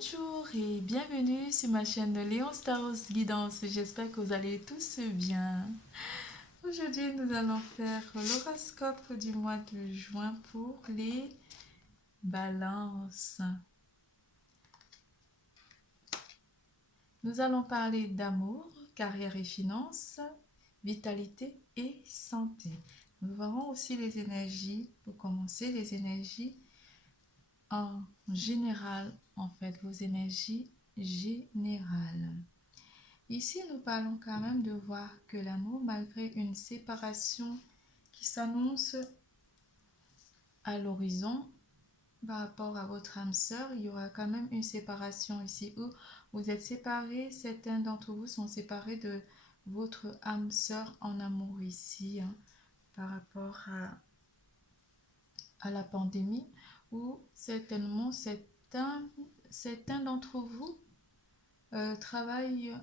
Bonjour et bienvenue sur ma chaîne Léon Stars Guidance. J'espère que vous allez tous bien. Aujourd'hui, nous allons faire l'horoscope du mois de juin pour les balances. Nous allons parler d'amour, carrière et finances, vitalité et santé. Nous verrons aussi les énergies, pour commencer, les énergies en général, en fait, vos énergies générales. Ici, nous parlons quand même de voir que l'amour, malgré une séparation qui s'annonce à l'horizon par rapport à votre âme sœur, il y aura quand même une séparation ici où vous êtes séparés, certains d'entre vous sont séparés de votre âme sœur en amour ici, par rapport à la pandémie, ou certainement certains d'entre vous travaillent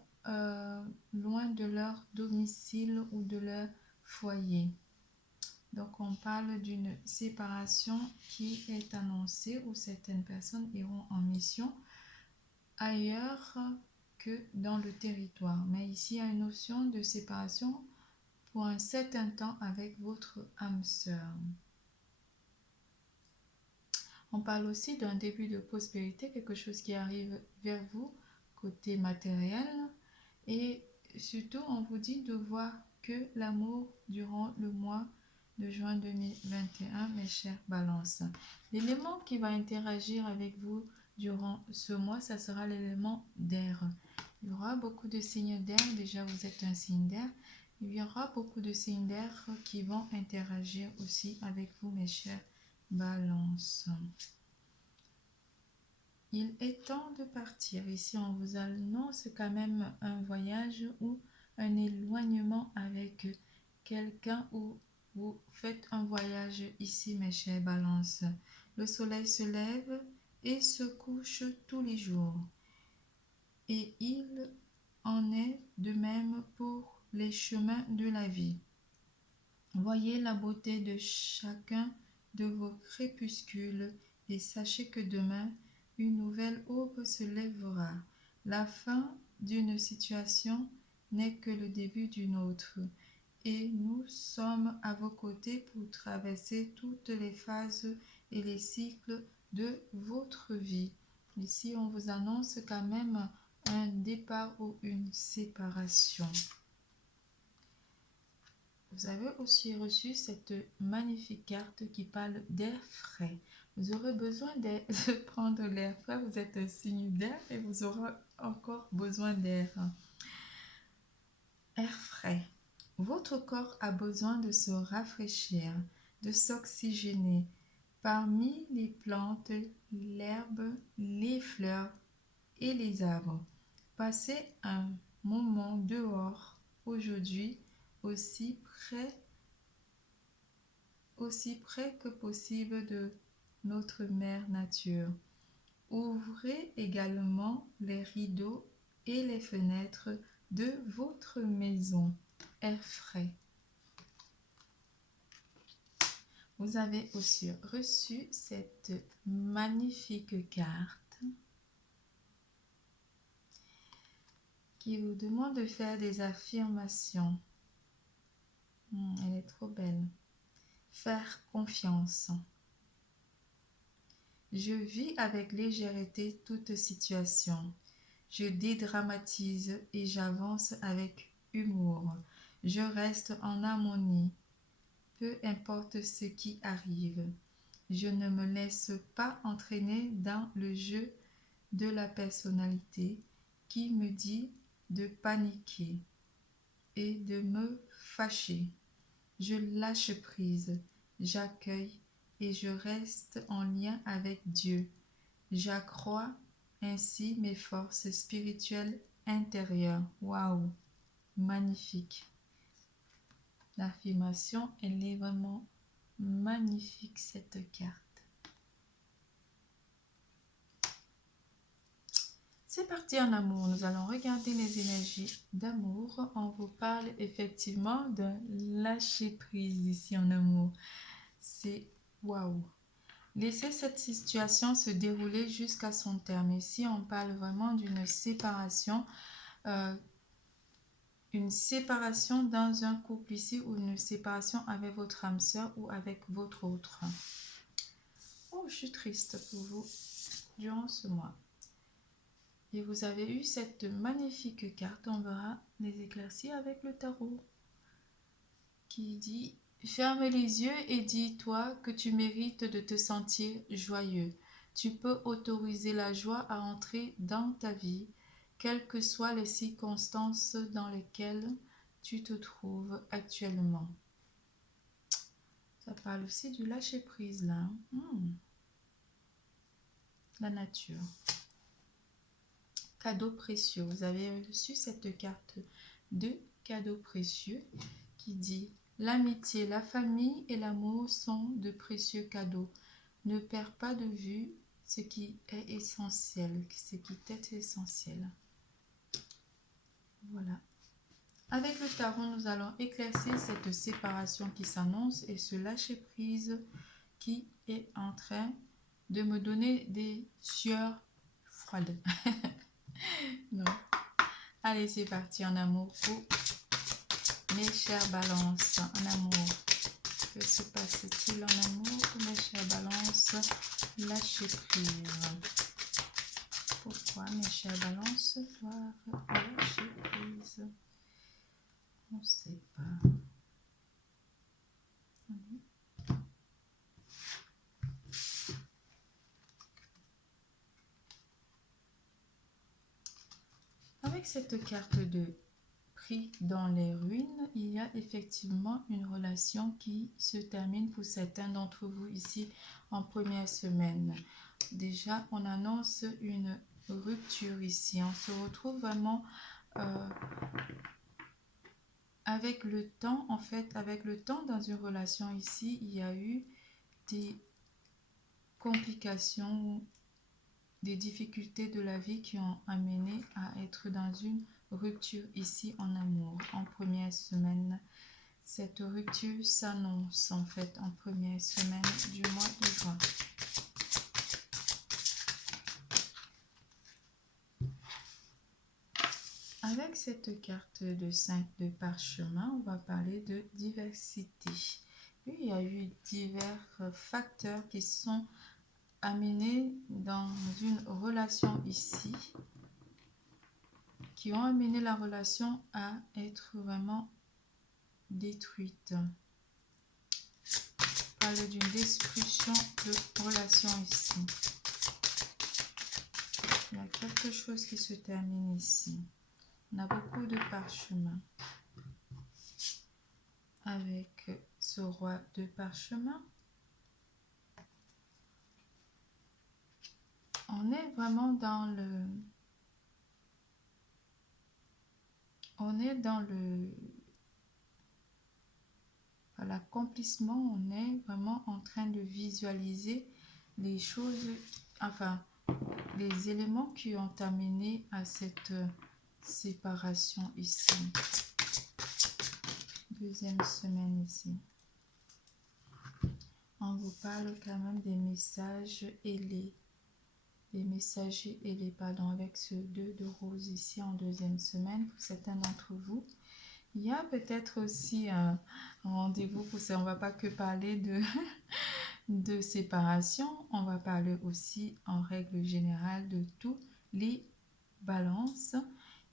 loin de leur domicile ou de leur foyer. Donc on parle d'une séparation qui est annoncée où certaines personnes iront en mission ailleurs que dans le territoire. Mais ici, il y a une notion de séparation pour un certain temps avec votre âme sœur. On parle aussi d'un début de prospérité, quelque chose qui arrive vers vous côté matériel. Et surtout, on vous dit de voir que l'amour durant le mois de juin 2021, mes chers balances. L'élément qui va interagir avec vous durant ce mois, ça sera l'élément d'air. Il y aura beaucoup de signes d'air. Déjà, vous êtes un signe d'air. Il y aura beaucoup de signes d'air qui vont interagir aussi avec vous, mes chers balances. Il est temps de partir. Ici, on vous annonce quand même un voyage ou un éloignement avec quelqu'un ou vous faites un voyage ici, mes chers balances. Le soleil se lève et se couche tous les jours. Et il en est de même pour les chemins de la vie. Voyez la beauté de chacun de vos crépuscules et sachez que demain, une nouvelle aube se lèvera. La fin d'une situation n'est que le début d'une autre. Et nous sommes à vos côtés pour traverser toutes les phases et les cycles de votre vie. Ici, on vous annonce quand même un départ ou une séparation. Vous avez aussi reçu cette magnifique carte qui parle d'air frais. Vous aurez besoin de prendre l'air frais. Vous êtes un signe d'air et vous aurez encore besoin d'air. Air frais. Votre corps a besoin de se rafraîchir, de s'oxygéner. Parmi les plantes, l'herbe, les fleurs et les arbres. Passez un moment dehors aujourd'hui aussi près que possible de notre mère nature. Ouvrez également les rideaux et les fenêtres de votre maison. Air frais. Vous avez aussi reçu cette magnifique carte qui vous demande de faire des affirmations. Elle est trop belle. Faire confiance. Je vis avec légèreté toute situation. Je dédramatise et j'avance avec humour. Je reste en harmonie, peu importe ce qui arrive. Je ne me laisse pas entraîner dans le jeu de la personnalité qui me dit de paniquer et de me fâcher. Je lâche prise, j'accueille et je reste en lien avec Dieu. J'accrois ainsi mes forces spirituelles intérieures. Waouh, magnifique. L'affirmation, elle est vraiment magnifique, cette carte. C'est parti en amour. Nous allons regarder les énergies d'amour. On vous parle effectivement d'un lâcher prise ici en amour. C'est waouh. Laissez cette situation se dérouler jusqu'à son terme. Ici, on parle vraiment d'une séparation dans un couple ici, ou une séparation avec votre âme sœur ou avec votre autre. Oh, je suis triste pour vous durant ce mois. Et vous avez eu cette magnifique carte, on verra les éclaircies avec le tarot, qui dit: ferme les yeux et dis-toi que tu mérites de te sentir joyeux. Tu peux autoriser la joie à entrer dans ta vie, quelles que soient les circonstances dans lesquelles tu te trouves actuellement. Ça parle aussi du lâcher-prise là. La nature. Cadeau précieux. Vous avez reçu cette carte de cadeau précieux qui dit: l'amitié, la famille et l'amour sont de précieux cadeaux. Ne perds pas de vue ce qui est essentiel, ce qui t'est essentiel. Voilà. Avec le tarot, nous allons éclaircir cette séparation qui s'annonce et ce lâcher-prise qui est en train de me donner des sueurs froides. Non. Allez, c'est parti en amour pour mes chères balances. En amour, que se passe-t-il en amour pour mes chères balances? Lâcher prise. Pourquoi mes chères balances doivent lâcher prise? On ne sait pas. Avec cette carte de pris dans les ruines, il y a effectivement une relation qui se termine pour certains d'entre vous ici en première semaine. Déjà, on annonce une rupture ici. On se retrouve vraiment avec le temps. En fait, avec le temps dans une relation ici, il y a eu des complications, des difficultés de la vie qui ont amené à être dans une rupture ici en amour, en première semaine. Cette rupture s'annonce en fait en première semaine du mois de juin. Avec cette carte de 5 de parchemin, on va parler de diversité. Il y a eu divers facteurs qui sont amenés dans une relation ici, qui ont amené la relation à être vraiment détruite. On parle d'une destruction de relation ici. Il y a quelque chose qui se termine ici. On a beaucoup de parchemin. Avec ce roi de parchemin, on est vraiment dans le... à l'accomplissement, on est vraiment en train de visualiser les choses, enfin, les éléments qui ont amené à cette séparation ici. Deuxième semaine ici. On vous parle quand même des messages ailés. Des messagers ailés, pardon, avec ce 2 de rose ici en deuxième semaine pour certains d'entre vous. Il y a peut-être aussi un rendez-vous pour ça. On ne va pas que parler de séparation. On va parler aussi en règle générale de tous les balances.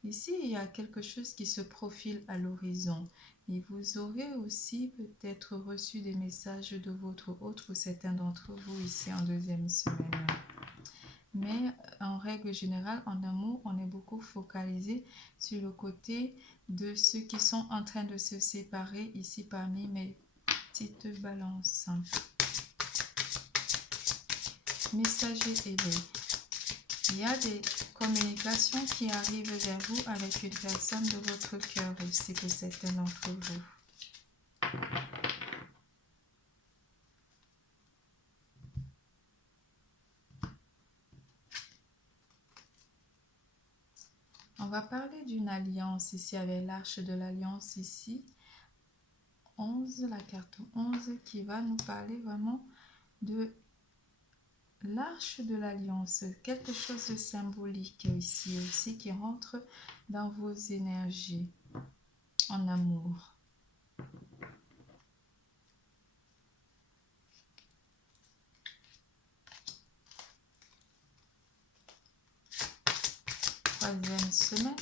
Ici, il y a quelque chose qui se profile à l'horizon. Et vous aurez aussi peut-être reçu des messages de votre hôte pour certains d'entre vous ici en deuxième semaine. Mais en règle générale, en amour, on est beaucoup focalisé sur le côté de ceux qui sont en train de se séparer ici parmi mes petites balances. Messager ailé. Il y a des communications qui arrivent vers vous avec une personne de votre cœur aussi pour certains d'entre vous. On va parler d'une alliance ici avec l'arche de l'alliance ici. 11, la carte 11 qui va nous parler vraiment de l'arche de l'alliance, quelque chose de symbolique ici aussi qui rentre dans vos énergies en amour. Troisième semaine.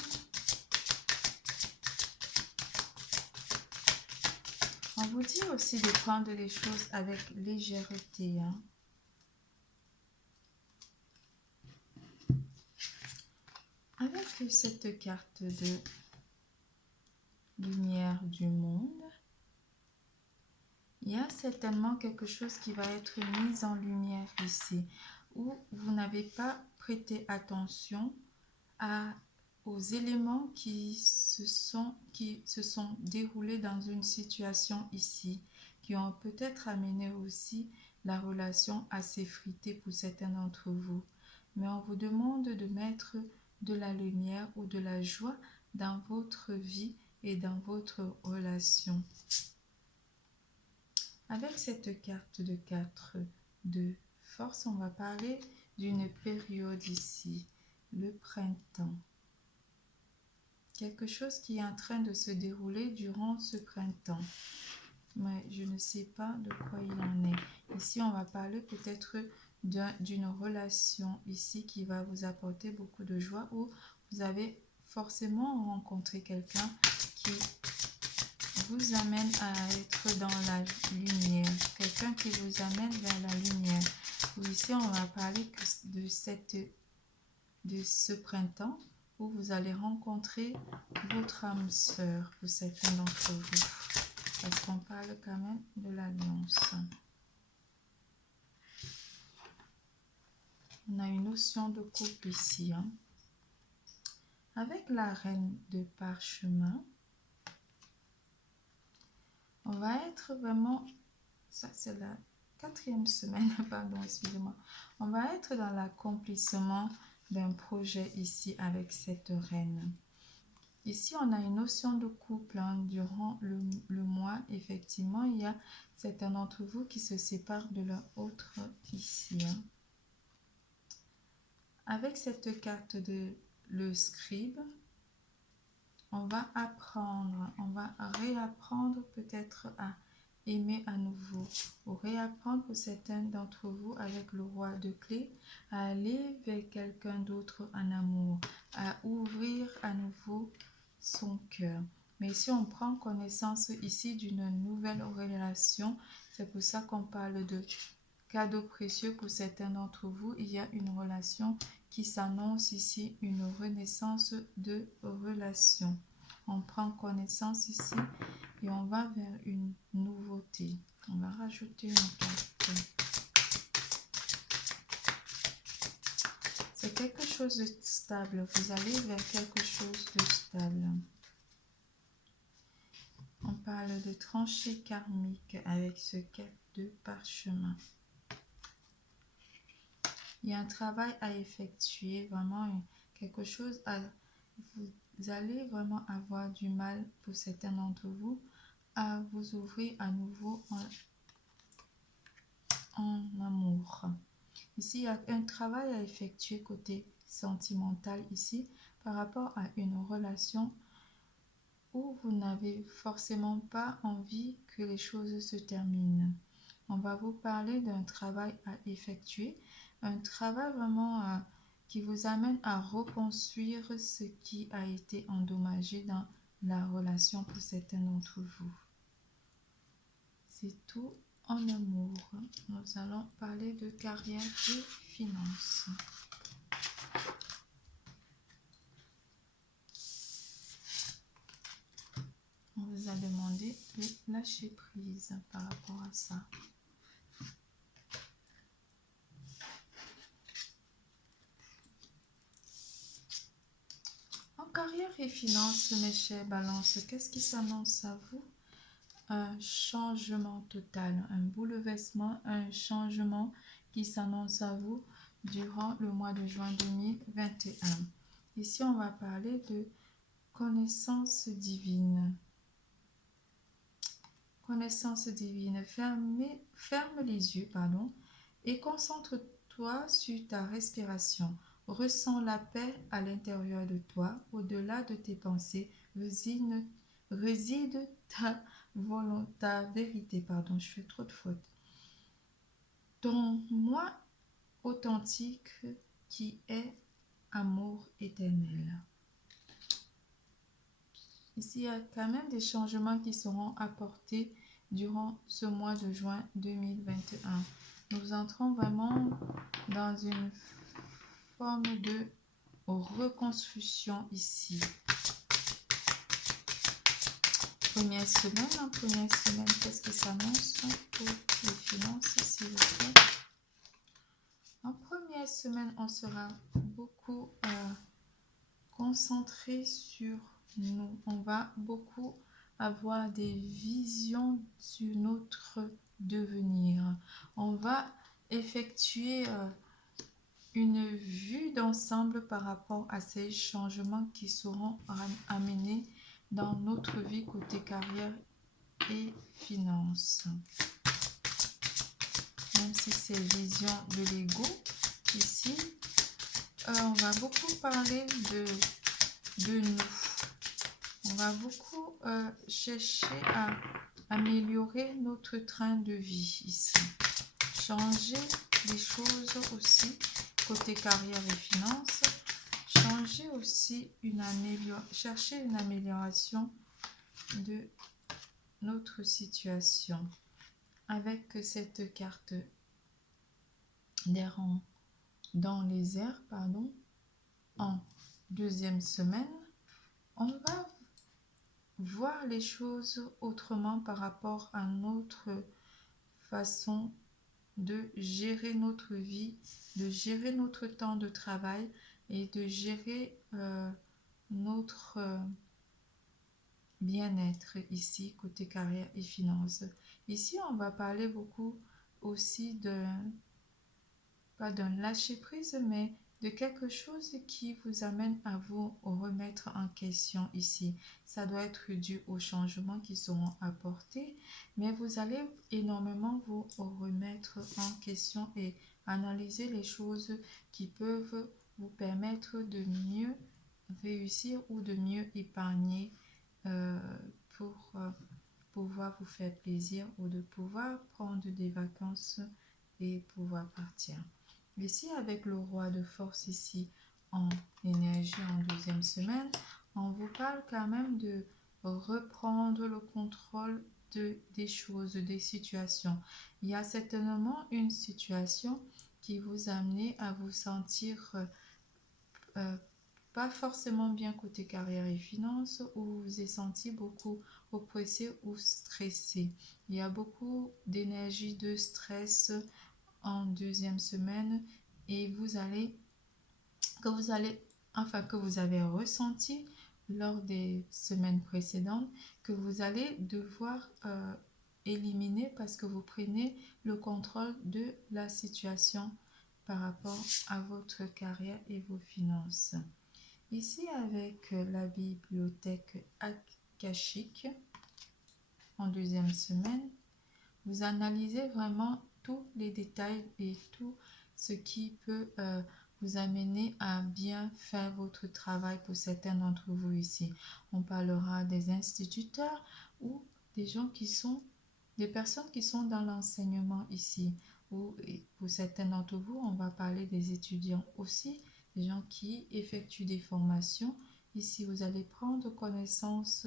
On vous dit aussi de prendre les choses avec légèreté. Avec cette carte de lumière du monde, il y a certainement quelque chose qui va être mis en lumière ici, où vous n'avez pas prêté attention aux éléments qui se sont déroulés dans une situation ici, qui ont peut-être amené aussi la relation à s'effriter pour certains d'entre vous. Mais on vous demande de mettre de la lumière ou de la joie dans votre vie et dans votre relation. Avec cette carte de 4 de force, on va parler d'une période ici, le printemps. Quelque chose qui est en train de se dérouler durant ce printemps. Mais je ne sais pas de quoi il en est. Ici, on va parler peut-être d'une relation ici qui va vous apporter beaucoup de joie, où vous avez forcément rencontré quelqu'un qui vous amène à être dans la lumière. Quelqu'un qui vous amène vers la lumière. Ici, on va parler de ce printemps, où vous allez rencontrer votre âme sœur pour certains d'entre vous. Parce qu'on parle quand même de l'alliance. On a une notion de couple ici. Avec la reine de parchemin, on va être vraiment... Ça, c'est la 4e semaine, pardon, excusez-moi. On va être dans l'accomplissement d'un projet ici avec cette reine. Ici, on a une notion de couple durant le mois. Effectivement, il y a certains d'entre vous qui se séparent de leur autre ici. Avec cette carte de le scribe, on va apprendre, on va réapprendre peut-être à aimer à nouveau, ou réapprendre pour certains d'entre vous avec le roi de clés, à aller vers quelqu'un d'autre en amour, à ouvrir à nouveau son cœur. Mais si on prend connaissance ici d'une nouvelle relation, c'est pour ça qu'on parle de cadeau précieux pour certains d'entre vous. Il y a une relation qui s'annonce ici, une renaissance de relation. On prend connaissance ici et on va vers une nouveauté. On va rajouter une carte. C'est quelque chose de stable. Vous allez vers quelque chose de stable. On parle de tranchée karmique avec ce quête de parchemin. Il y a un travail à effectuer, vraiment quelque chose à... Vous allez vraiment avoir du mal, pour certains d'entre vous, à vous ouvrir à nouveau en amour. Ici, il y a un travail à effectuer côté sentimental ici, par rapport à une relation où vous n'avez forcément pas envie que les choses se terminent. On va vous parler d'un travail à effectuer, un travail vraiment qui vous amène à reconstruire ce qui a été endommagé dans la relation pour certains d'entre vous. C'est tout en amour. Nous allons parler de carrière et finances. On vous a demandé de lâcher prise par rapport à ça. En carrière et finances, mes chers balances, qu'est-ce qui s'annonce à vous? Un changement total, un bouleversement, un changement qui s'annonce à vous durant le mois de juin 2021. Ici, on va parler de connaissance divine. Connaissance divine. Ferme les yeux, et concentre-toi Concentre-toi sur ta respiration. Ressens la paix à l'intérieur de toi. Au-delà de tes pensées réside ta vérité. Pardon, je fais trop de fautes. Ton moi authentique qui est amour éternel. Ici, il y a quand même des changements qui seront apportés durant ce mois de juin 2021. Nous entrons vraiment dans une forme de reconstruction ici. Première semaine, qu'est-ce qui s'annonce pour les finances, s'il vous plaît? En première semaine, on sera beaucoup concentré sur nous. On va beaucoup avoir des visions sur notre devenir. On va effectuer une vue d'ensemble par rapport à ces changements qui seront amenés dans notre vie côté carrière et finances. Même si c'est vision de l'ego, ici, on va beaucoup parler de nous. On va beaucoup chercher à améliorer notre train de vie ici. Changer les choses aussi, côté carrière et finances. Changer aussi chercher une amélioration de notre situation. Avec cette carte d'errant dans les airs, en deuxième semaine, on va voir les choses autrement par rapport à notre façon de gérer notre vie, de gérer notre temps de travail et de gérer notre bien-être ici, côté carrière et finances. Ici, on va parler beaucoup aussi pas d'un lâcher-prise, mais de quelque chose qui vous amène à vous remettre en question ici. Ça doit être dû aux changements qui seront apportés, mais vous allez énormément vous remettre en question et analyser les choses qui peuvent vous permettre de mieux réussir ou de mieux épargner pour pouvoir vous faire plaisir ou de pouvoir prendre des vacances et pouvoir partir. Ici, avec le roi de force ici en énergie en deuxième semaine, on vous parle quand même de reprendre le contrôle des choses, des situations. Il y a certainement une situation qui vous amène à vous sentir pas forcément bien côté carrière et finances, où vous vous êtes senti beaucoup oppressé ou stressé. Il y a beaucoup d'énergie, de stress en deuxième semaine et que vous avez ressenti lors des semaines précédentes, que vous allez devoir éliminer parce que vous prenez le contrôle de la situation par rapport à votre carrière et vos finances. Ici, avec la bibliothèque akashique, en deuxième semaine, vous analysez vraiment tous les détails et tout ce qui peut vous amener à bien faire votre travail pour certains d'entre vous ici. On parlera des instituteurs ou des personnes qui sont dans l'enseignement ici. Ou pour certains d'entre vous, on va parler des étudiants aussi, des gens qui effectuent des formations. Ici, vous allez prendre connaissance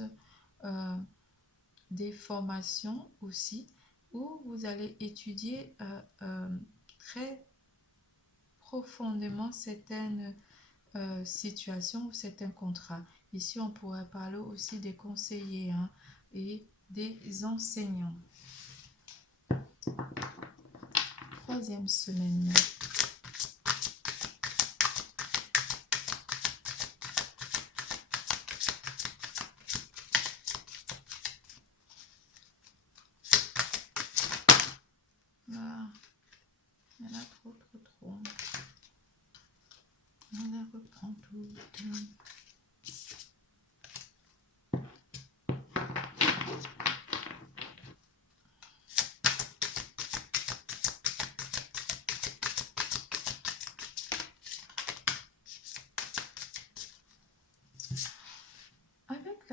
des formations aussi, où vous allez étudier très profondément certaines situations ou certains contrats. Ici, on pourrait parler aussi des conseillers et des enseignants. Troisième semaine. Voilà. Il y en a trop. On les reprend toutes.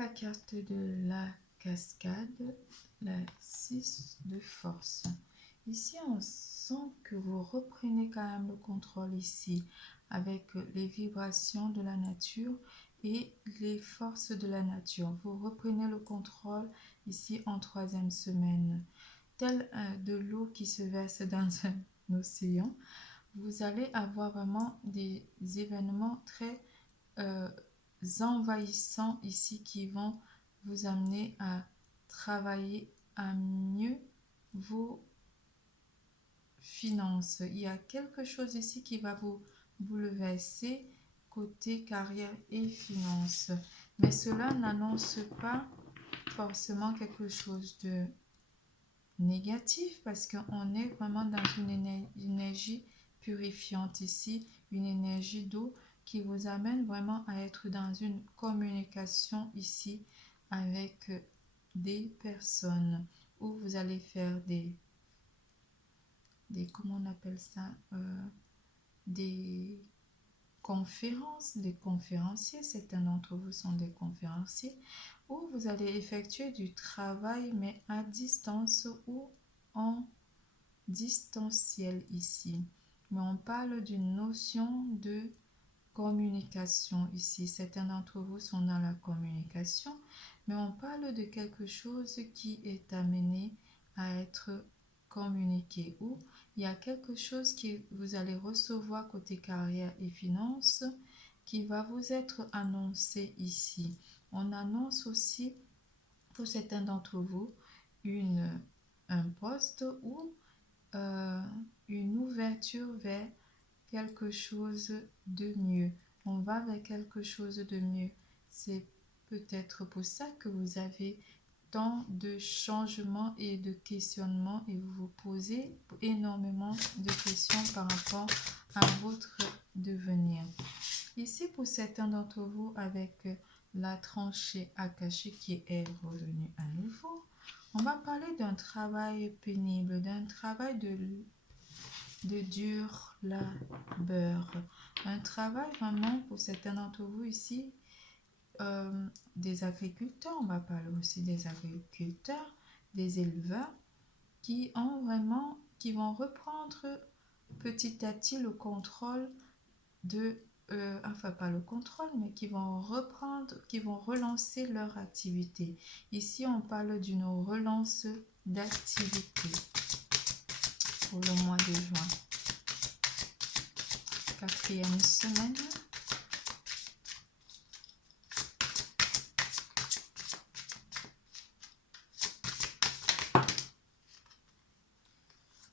la carte de la cascade, la 6 de force. Ici, on sent que vous reprenez quand même le contrôle ici avec les vibrations de la nature et les forces de la nature. Vous reprenez le contrôle ici en 3e semaine. Tel de l'eau qui se verse dans un océan, vous allez avoir vraiment des événements très envahissants ici qui vont vous amener à travailler à mieux vos finances. Il y a quelque chose ici qui va vous bouleverser côté carrière et finances. Mais cela n'annonce pas forcément quelque chose de négatif parce qu'on est vraiment dans une énergie purifiante ici, une énergie d'eau qui vous amène vraiment à être dans une communication ici avec des personnes où vous allez faire des comment on appelle ça, des conférences, des conférenciers, certains d'entre vous sont des conférenciers, où vous allez effectuer du travail mais à distance ou en distanciel ici. Mais on parle d'une notion de communication ici. Certains d'entre vous sont dans la communication, mais on parle de quelque chose qui est amené à être communiqué ou il y a quelque chose que vous allez recevoir côté carrière et finances qui va vous être annoncé ici. On annonce aussi pour certains d'entre vous un poste ou une ouverture vers quelque chose de mieux. On va vers quelque chose de mieux. C'est peut-être pour ça que vous avez tant de changements et de questionnements et vous vous posez énormément de questions par rapport à votre devenir. Ici, pour certains d'entre vous, avec la tranchée Akashi qui est revenue à nouveau, on va parler d'un travail pénible, d'un travail de dur labeur. Un travail vraiment pour certains d'entre vous ici, des agriculteurs, on va parler aussi des agriculteurs, des éleveurs qui vont reprendre petit à petit le contrôle de, enfin pas le contrôle, mais qui vont relancer leur activité. Ici, on parle d'une relance d'activité pour le mois de juin. 4e semaine.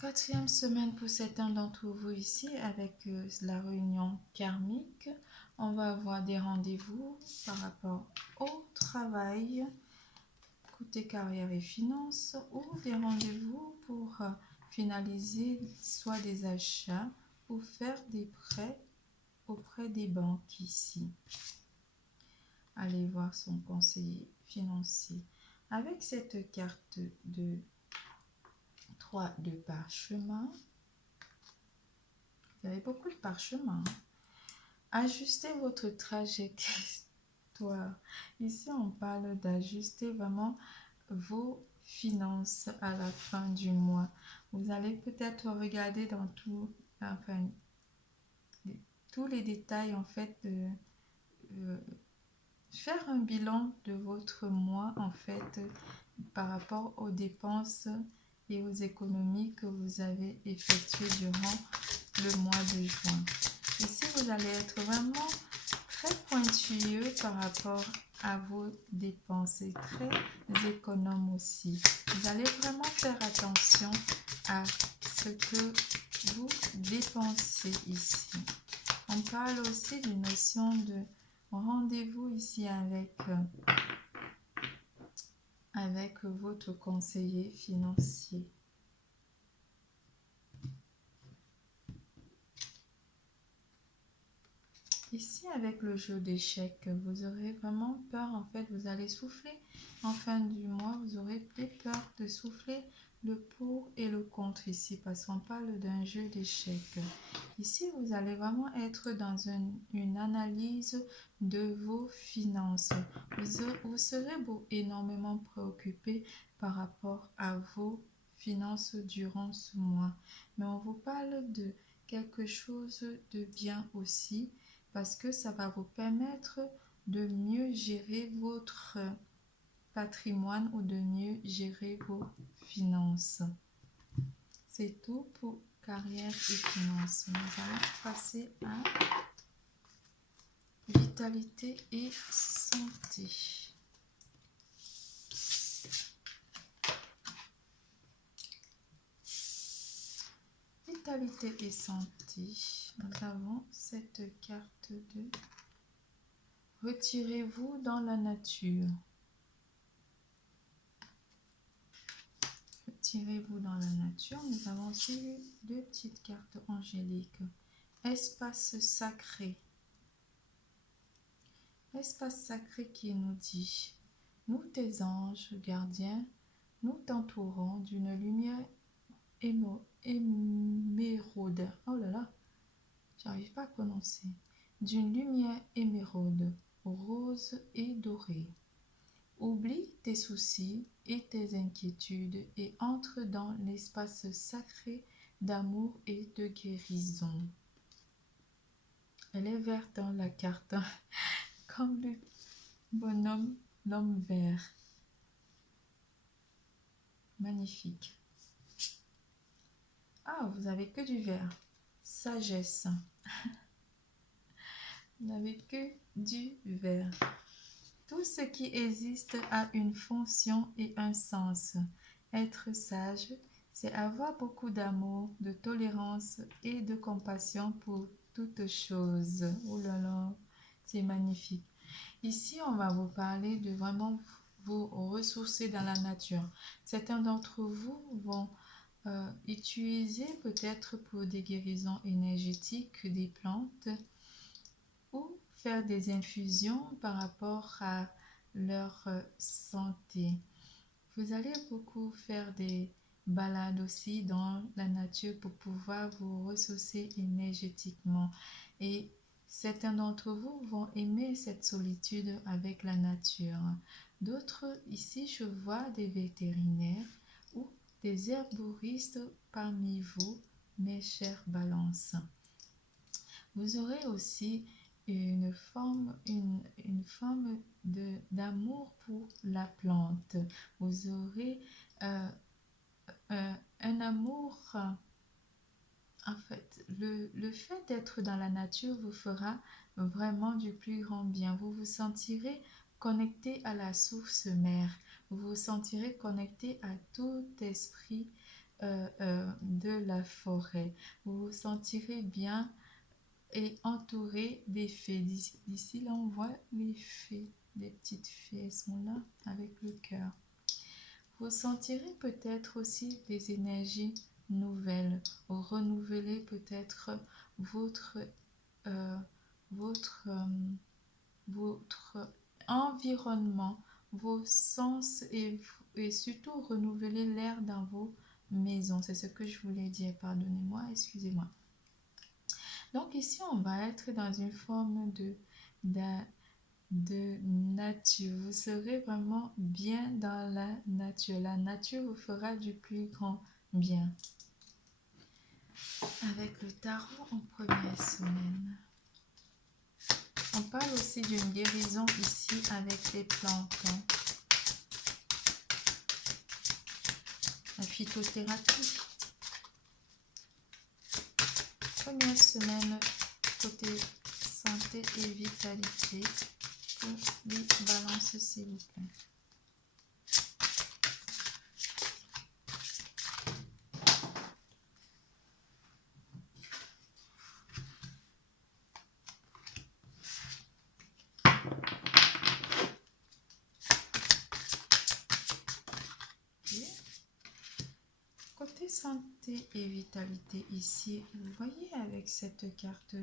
Quatrième semaine pour certains d'entre vous ici avec la réunion karmique. On va avoir des rendez-vous par rapport au travail, côté carrière et finances, ou des rendez-vous pour finaliser soit des achats ou faire des prêts auprès des banques ici. Allez voir son conseiller financier. Avec cette carte de 3 de parchemin, vous avez beaucoup de parchemin. Ajustez votre trajectoire. Ici, on parle d'ajuster vraiment vos finances à la fin du mois. Vous allez peut-être regarder dans tous les détails en fait faire un bilan de votre mois en fait par rapport aux dépenses et aux économies que vous avez effectuées durant le mois de juin. Ici, vous allez être vraiment très pointilleux par rapport à vos dépenses et très économe aussi. Vous allez vraiment faire attention à ce que vous dépensez ici. On parle aussi d'une notion de rendez-vous ici avec votre conseiller financier. Ici, avec le jeu d'échecs, vous aurez vraiment peur, en fait, vous allez souffler en fin du mois, vous aurez peur de souffler le pour et le contre ici, parce qu'on parle d'un jeu d'échecs. Ici, vous allez vraiment être dans une analyse de vos finances. Vous serez énormément préoccupé par rapport à vos finances durant ce mois. Mais on vous parle de quelque chose de bien aussi, parce que ça va vous permettre de mieux gérer votre patrimoine ou de mieux gérer vos finances. C'est tout pour carrière et finances. Nous allons passer à vitalité et santé. Vitalité et santé. Nous avons cette carte de retirez-vous dans la nature. Retirez-vous dans la nature. Nous avons aussi deux petites cartes angéliques. Espace sacré. Espace sacré qui nous dit nous, tes anges gardiens, nous t'entourons d'une lumière émeraude. Oh là là, j'arrive pas à prononcer. D'une lumière émeraude, rose et dorée. Oublie tes soucis et tes inquiétudes et entre dans l'espace sacré d'amour et de guérison. Elle est verte dans la carte, comme le bonhomme, l'homme vert. Magnifique. Ah, vous n'avez que du vert. Sagesse. Vous n'avez que du vert. Tout ce qui existe a une fonction et un sens. Être sage, c'est avoir beaucoup d'amour, de tolérance et de compassion pour toutes choses. Oh là là, c'est magnifique. Ici, on va vous parler de vraiment vous ressourcer dans la nature. Certains d'entre vous vont utiliser peut-être pour des guérisons énergétiques des plantes ou faire des infusions par rapport à leur santé. Vous allez beaucoup faire des balades aussi dans la nature pour pouvoir vous ressourcer énergétiquement. Et certains d'entre vous vont aimer cette solitude avec la nature. D'autres, ici, je vois des vétérinaires ou des herboristes parmi vous, mes chères balances. Vous aurez aussi une forme d'amour pour la plante. Vous aurez un amour. En fait, le fait d'être dans la nature vous fera vraiment du plus grand bien. Vous vous sentirez connecté à la source mère. Vous vous sentirez connecté à tout esprit de la forêt. Vous vous sentirez bien et entouré des fées. D'ici là, on voit les fées. Les petites fées, elles sont là avec le cœur. Vous sentirez peut-être aussi des énergies nouvelles. Vous renouvelez peut-être votre environnement, vos sens et surtout renouveler l'air dans vos maisons. C'est ce que je voulais dire. Pardonnez-moi, excusez-moi. Donc ici, on va être dans une forme de nature. Vous serez vraiment bien dans la nature. La nature vous fera du plus grand bien. Avec le tarot en première semaine. On parle aussi d'une guérison ici avec les plantes. La phytothérapie. Première semaine côté santé et vitalité pour les balances s'il vous plaît. Côté santé et vitalité ici, vous voyez avec cette carte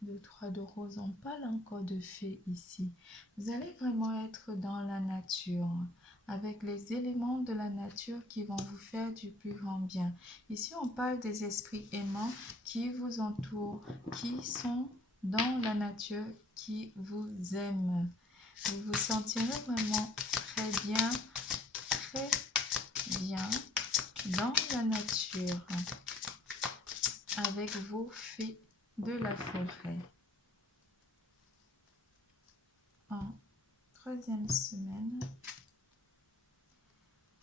de 3 de rose, on parle encore de fées ici. Vous allez vraiment être dans la nature avec les éléments de la nature qui vont vous faire du plus grand bien. Ici, on parle des esprits aimants qui vous entourent, qui sont dans la nature, qui vous aiment. Vous vous sentirez vraiment très bien dans la nature avec vos fées de la forêt. En 3e semaine,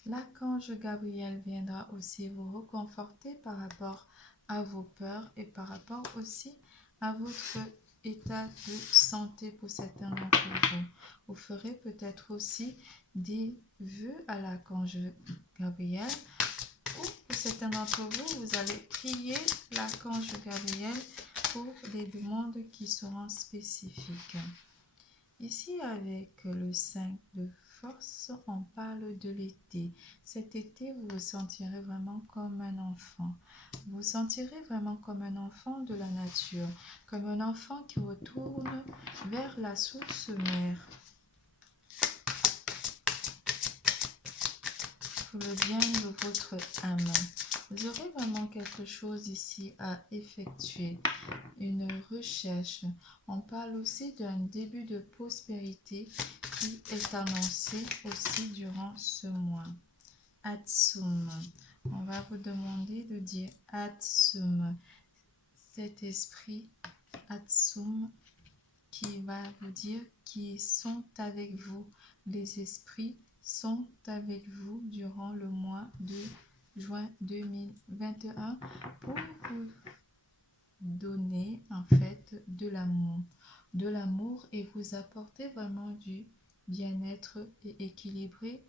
l'archange Gabriel viendra aussi vous réconforter par rapport à vos peurs et par rapport aussi à votre état de santé pour certains d'entre vous. Vous ferez peut-être aussi des vœux à l'archange Gabriel, ou pour certains d'entre vous, vous allez prier l'archange Gabriel pour des demandes qui seront spécifiques. Ici, avec le 5 de force, on parle de l'été. Cet été, vous vous sentirez vraiment comme un enfant. Vous vous sentirez vraiment comme un enfant de la nature, comme un enfant qui retourne vers la source mère. Pour le bien de votre âme. Vous aurez vraiment quelque chose ici à effectuer, une recherche. On parle aussi d'un début de prospérité qui est annoncé aussi durant ce mois. Atsum. On va vous demander de dire Atsum. Cet esprit Atsum qui va vous dire qui sont avec vous. Les esprits sont avec vous durant le mois de juin 2021 pour vous donner en fait de l'amour et vous apporter vraiment du bien-être et équilibrer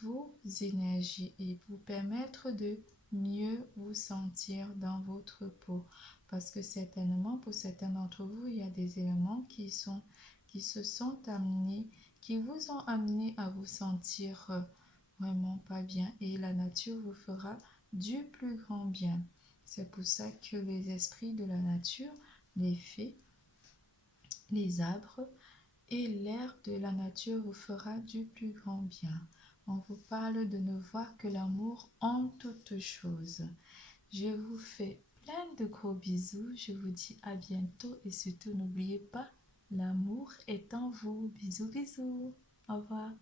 vos énergies et vous permettre de mieux vous sentir dans votre peau, parce que certainement pour certains d'entre vous il y a des éléments qui se sont amenés, qui vous ont amené à vous sentir vraiment pas bien, et la nature vous fera du plus grand bien. C'est pour ça que les esprits de la nature, les fées, les arbres et l'air de la nature vous fera du plus grand bien. On vous parle de ne voir que l'amour en toutes choses. Je vous fais plein de gros bisous. Je vous dis à bientôt et surtout n'oubliez pas, l'amour est en vous. Bisous, bisous. Au revoir.